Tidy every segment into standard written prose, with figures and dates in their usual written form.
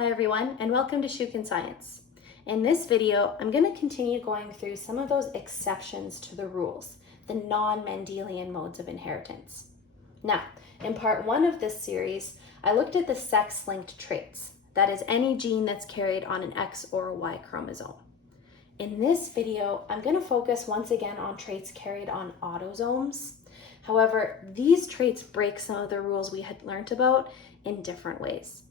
Hi everyone, and welcome to Shukin Science. In this video, I'm going to continue going through some of those exceptions to the rules, the non-Mendelian modes of inheritance. Now, in part 1 of this series, I looked at the sex-linked traits, that is any gene that's carried on an X or a Y chromosome. In this video, I'm going to focus once again on traits carried on autosomes. However, these traits break some of the rules we had learned about in different ways.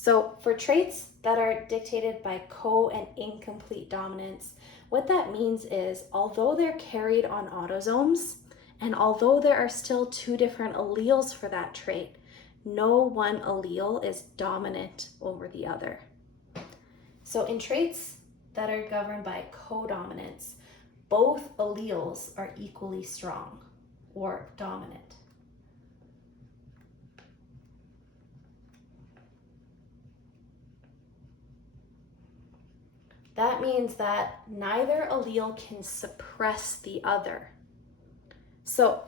So for traits that are dictated by co- and incomplete dominance, what that means is although they're carried on autosomes, and although there are still two different alleles for that trait, no one allele is dominant over the other. So in traits that are governed by codominance, both alleles are equally strong or dominant. That means that neither allele can suppress the other. So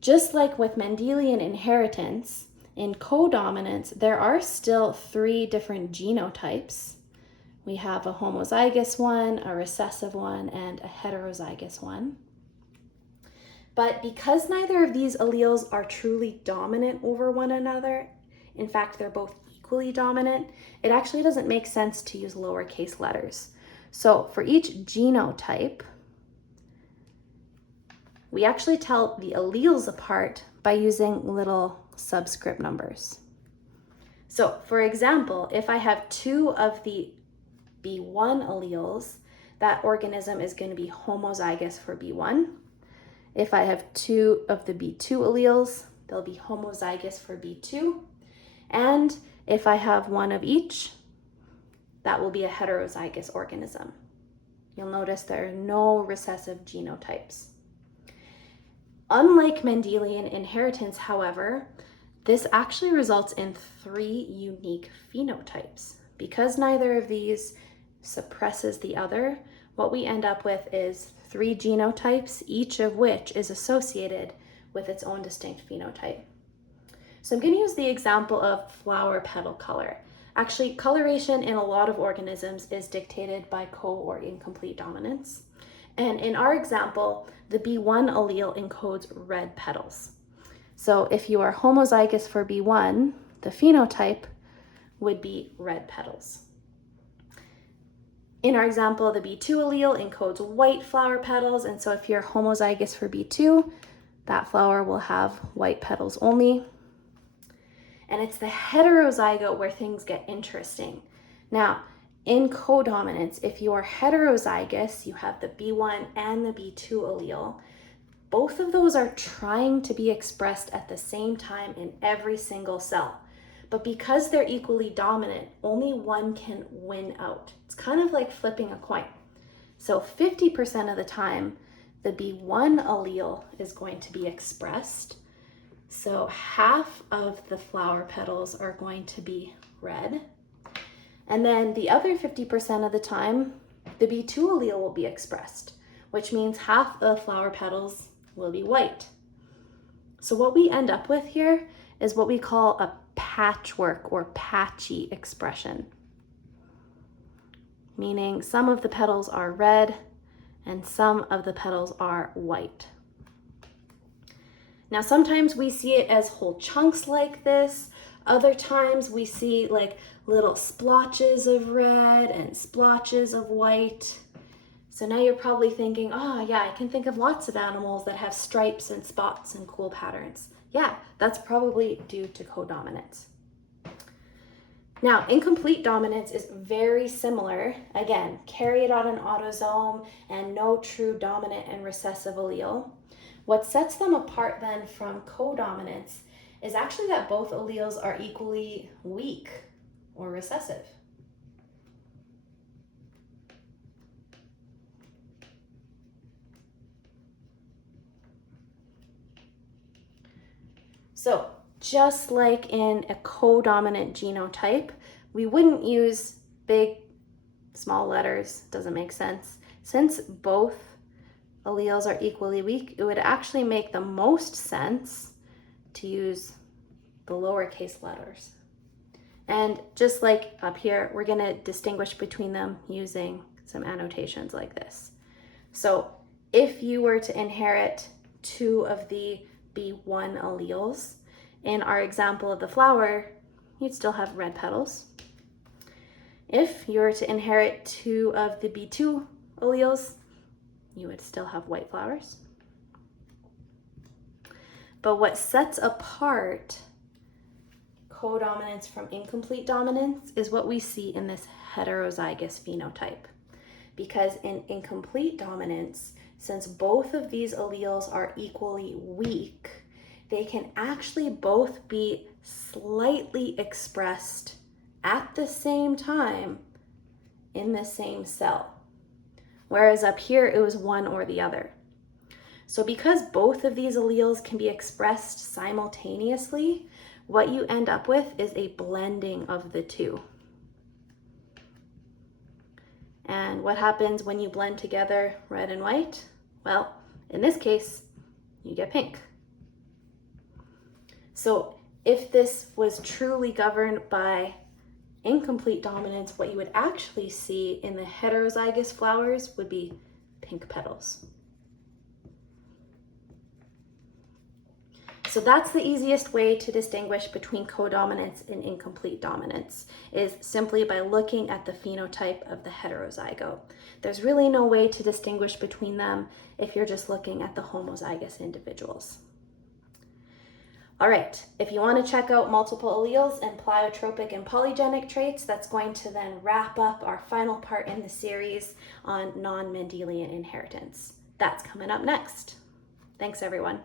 just like with Mendelian inheritance, in codominance, there are still 3 different genotypes. We have a homozygous one, a recessive one, and a heterozygous one. But because neither of these alleles are truly dominant over one another, in fact, they're both equally dominant, it actually doesn't make sense to use lowercase letters. So for each genotype, we actually tell the alleles apart by using little subscript numbers. So for example, if I have 2 of the B1 alleles, that organism is going to be homozygous for B1. If I have 2 of the B2 alleles, they'll be homozygous for B2. And if I have 1 of each, that will be a heterozygous organism. You'll notice there are no recessive genotypes. Unlike Mendelian inheritance, however, this actually results in 3 unique phenotypes. Because neither of these suppresses the other, what we end up with is 3 genotypes, each of which is associated with its own distinct phenotype. So I'm going to use the example of flower petal color. Actually, coloration in a lot of organisms is dictated by co- or incomplete dominance. And in our example, the B1 allele encodes red petals. So if you are homozygous for B1, the phenotype would be red petals. In our example, the B2 allele encodes white flower petals, and so if you're homozygous for B2, that flower will have white petals only. And it's the heterozygote where things get interesting. Now, in codominance, if you are heterozygous, you have the B1 and the B2 allele. Both of those are trying to be expressed at the same time in every single cell. But because they're equally dominant, only one can win out. It's kind of like flipping a coin. So 50% of the time, the B1 allele is going to be expressed. So half of the flower petals are going to be red. And then the other 50% of the time, the B2 allele will be expressed, which means half of the flower petals will be white. So what we end up with here is what we call a patchwork or patchy expression, meaning some of the petals are red and some of the petals are white. Now, sometimes we see it as whole chunks like this. Other times we see like little splotches of red and splotches of white. So now you're probably thinking, oh yeah, I can think of lots of animals that have stripes and spots and cool patterns. Yeah, that's probably due to codominance. Now, incomplete dominance is very similar. Again, carried on an autosome and no true dominant and recessive allele. What sets them apart then from codominance is actually that both alleles are equally weak or recessive. So just like in a codominant genotype, we wouldn't use big, small letters, doesn't make sense. Since both alleles are equally weak, it would actually make the most sense to use the lowercase letters. And just like up here, we're going to distinguish between them using some annotations like this. So if you were to inherit 2 of the B1 alleles, in our example of the flower, you'd still have red petals. If you were to inherit 2 of the B2 alleles, you would still have white flowers. But what sets apart codominance from incomplete dominance is what we see in this heterozygous phenotype. Because in incomplete dominance, since both of these alleles are equally weak, they can actually both be slightly expressed at the same time in the same cell. Whereas up here, it was one or the other. So because both of these alleles can be expressed simultaneously, what you end up with is a blending of the two. And what happens when you blend together red and white? Well, in this case, you get pink. So if this was truly governed by incomplete dominance, what you would actually see in the heterozygous flowers would be pink petals. So that's the easiest way to distinguish between codominance and incomplete dominance, is simply by looking at the phenotype of the heterozygote. There's really no way to distinguish between them if you're just looking at the homozygous individuals. All right, if you want to check out multiple alleles and pleiotropic and polygenic traits, that's going to then wrap up our final part in the series on non-Mendelian inheritance. That's coming up next. Thanks, everyone.